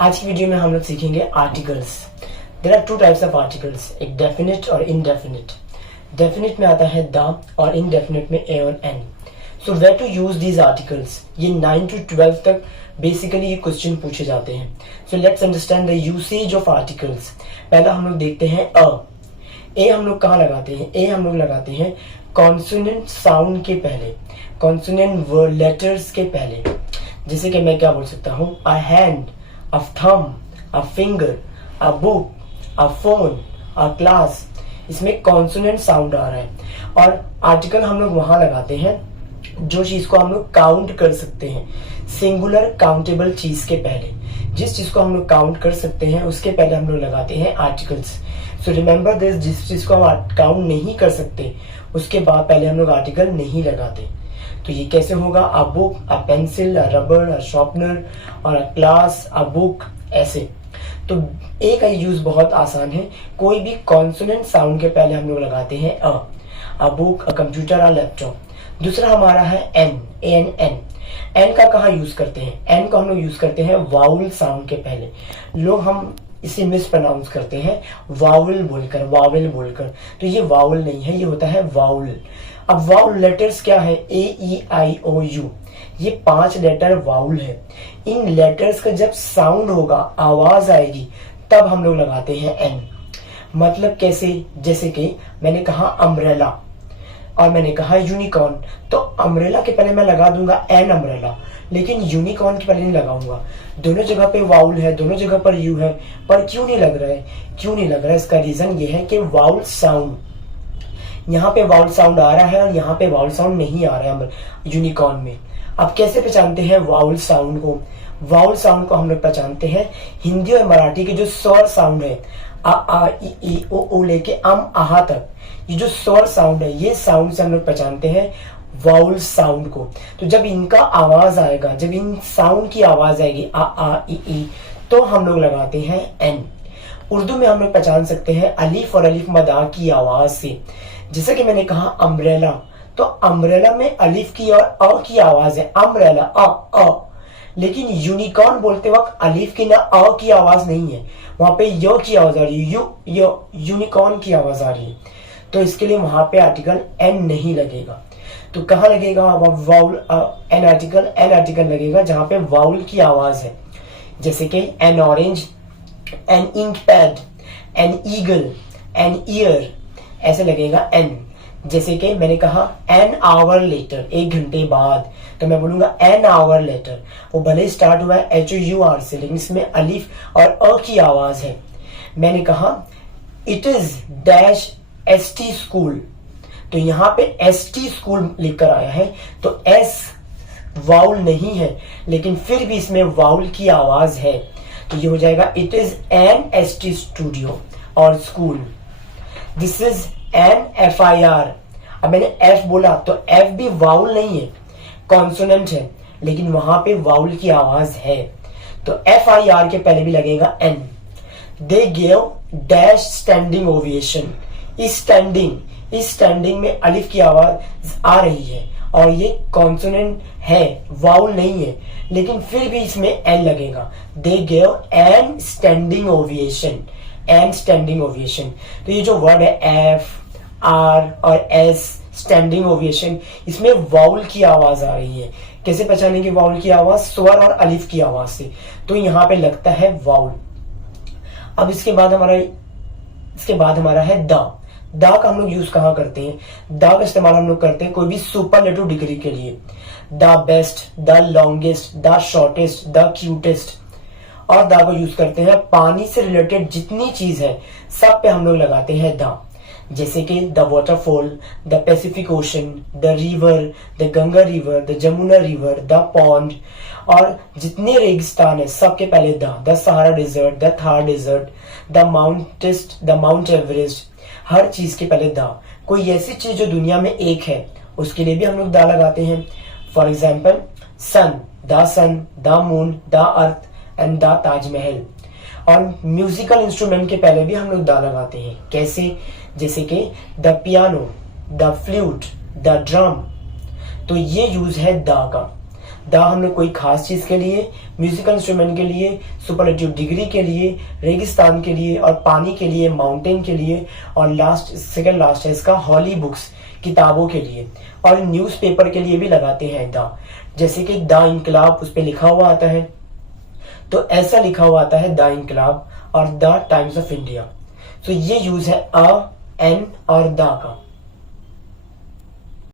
आज की वीडियो में हम लोग सीखेंगे articles. There are two types of articles, एक डेफिनेट और इनडेफिनेट। डेफिनेट में आता है द और इनडेफिनेट में ए और an. So where to use these articles, ये 9 to 12 तक बेसिकली ये क्वेश्चन पूछे जाते हैं। So let's understand the usage of articles. पहला हम लोग देखते हैं अ। ए हम लोग कहाँ लगाते हैं? ए हम लोग लगाते हैं कॉन्सोनेंट साउंड के पहले, कॉन्सोनेंट लेटर्स के पहले। जैसे कि मैं क्या बोल सकता हूँ? A hand, a thumb, a finger, a book, a phone, a class। इसमें कॉन्सोनेंट साउंड आ रहा है। और आर्टिकल हम लोग वहां लगाते हैं जो चीज को हम लोग काउंट कर सकते हैं, सिंगुलर काउंटेबल चीज के पहले। जिस चीज को हम लोग काउंट कर सकते हैं उसके पहले हम लोग लगाते हैं आर्टिकल्स। सो रिमेंबर दिस, जिस चीज को हम काउंट नहीं कर सकते उसके बाद पहले हम लोग आर्टिकल नहीं लगाते। तो ये कैसे होगा? A book, a pencil, a rubber, a sharpener और अ क्लास, अ बुक, ऐसे। तो ए का यूज बहुत आसान है। कोई भी कॉन्सोनेंट साउंड के पहले हम लोग लगाते हैं a book, a computer, a laptop. दूसरा हमारा है एन, एन एन। एन का कहाँ यूज करते हैं? एन को हम लोग यूज करते हैं वाउल साउंड के पहले। लोग हम इसे मिस प्रोनाउंस करते हैं वावल बोलकर, वावल बोलकर। तो ये वावल नहीं है, ये होता है वाउल। अब वाउल लेटर्स क्या है? ए ई आई ओ यू, ये 5 लेटर वाउल है। इन लेटर्स का जब साउंड होगा, आवाज आएगी, तब हम लोग लगाते हैं एन। मतलब कैसे? जैसे कि मैंने कहा अम्ब्रेला और मैंने कहा यूनिकॉर्न, तो अम्ब्रेला के पहले मैं लगा दूंगा एन अम्ब्रेला, लेकिन यूनिकॉर्न के पहले नहीं लगाऊंगा। दोनों जगह पे वाउल है, दोनों जगह पर यू है, पर क्यों नहीं लग रहा है? क्यों नहीं लग रहा है? इसका रीजन ये है कि वाउल साउंड, यहाँ पे वाउल साउंड आ रहा है और यहाँ पे वाउल साउंड नहीं आ रहा है यूनिकॉर्न में। अब कैसे पहचानते हैं वाउल साउंड को? वाउल साउंड को हम लोग पहचानते हैं हिंदी और मराठी के जो स्वर साउंड है, आ ई ओ लेके अम आहा तक, ये जो स्वर साउंड है, ये साउंड से हम लोग पहचानते हैं वाउल साउंड को। तो जब इनका आवाज आएगा, जब इन साउंड की आवाज आएगी आ ई, तो हम लोग लगाते हैं एन। उर्दू में हम लोग पहचान सकते हैं अलीफ और अलीफ मदा की आवाज से। जैसे कि मैंने कहा अम्ब्रेला, तो अम्ब्रेला में अलीफ की और अ की आवाज है, अम्ब्रेला अ। लेकिन यूनिकॉर्न बोलते वक्त अलीफ की ना अ की आवाज नहीं है, वहां पे य की आवाज आ रही है, यूनिकॉर्न की आवाज आ रही है। तो इसके लिए वहां पे आर्टिकल एन नहीं लगेगा। तो कहाँ लगेगा वाउल? एन आर्टिकल लगेगा जहां पे वाउल की आवाज है। जैसे कि an orange, an ink pad, an eagle, an year, ऐसे लगेगा एन। जैसे कि मैंने कहा एन आवर लेटर, 1 घंटे बाद, तो मैं बोलूंगा एन आवर लेटर। वो भले स्टार्ट हुआ है HUR से, लेकिन इसमें अलीफ और अ की आवाज है। मैंने कहा it is dash ST school, तो यहाँ पे ST स्कूल लिखकर आया है, तो एस वाउल नहीं है, लेकिन फिर भी इसमें वाउल की आवाज है। तो ये हो जाएगा it is an ST studio और school. This is an FIR। अब मैंने एफ बोला तो एफ भी वाउल नहीं है, कॉन्सोनेंट है, लेकिन वहां पे वाउल की आवाज है, तो FIR के पहले भी लगेगा an. They gave dash standing ovation. इस स्टैंडिंग में अलिफ की आवाज आ रही है और ये कॉन्सोनेंट है, वाउल नहीं है, लेकिन फिर भी इसमें एन लगेगा। They gave an standing ovation, an standing ovation. तो ये जो वर्ड है एफ, आर और एस, स्टैंडिंग ओविएशन, इसमें वाउल की आवाज आ रही है। कैसे पहचानेंगे वाउल की आवाज? स्वर और अलिफ की आवाज से। तो यहाँ पे लगता है वाउल। अब इसके बाद हमारा है द। द का हम लोग यूज कहाँ करते हैं? द का इस्तेमाल हम लोग करते हैं कोई भी सुपरलेटिव डिग्री के लिए। The best, the longest, the shortest, the cutest. और द को यूज करते हैं पानी से रिलेटेड जितनी चीज है सब पे हम लोग लगाते हैं द। जैसे कि the waterfall, the Pacific ocean, the river, the Ganga river, the Jamuna river, the pond. और जितने रेगिस्तान है सबके पहले the Sahara desert, the Thar desert, the mount Everest, हर चीज के पहले द। कोई ऐसी चीज जो दुनिया में एक है उसके लिए भी हम लोग द लगाते हैं। For example sun, the moon, the earth and the Taj Mahal. और म्यूजिकल इंस्ट्रूमेंट के पहले भी हम लोग द लगाते हैं। कैसे? जैसे कि the piano, the flute, the drum. तो ये यूज है द का। द हम लोग कोई खास चीज के लिए, म्यूजिकल इंस्ट्रूमेंट के लिए, सुपरलेटिव डिग्री के लिए, रेगिस्तान के लिए और पानी के लिए, माउंटेन के लिए, और लास्ट सेकंड लास्ट है इसका हॉली बुक्स, किताबों के लिए, और न्यूज़पेपर के लिए भी लगाते हैं द। जैसे कि द इनकलाब उस पर लिखा हुआ आता है, तो ऐसा लिखा हुआ आता है द इनकलाब और द टाइम्स ऑफ इंडिया। तो ये यूज है अ, एन और द का।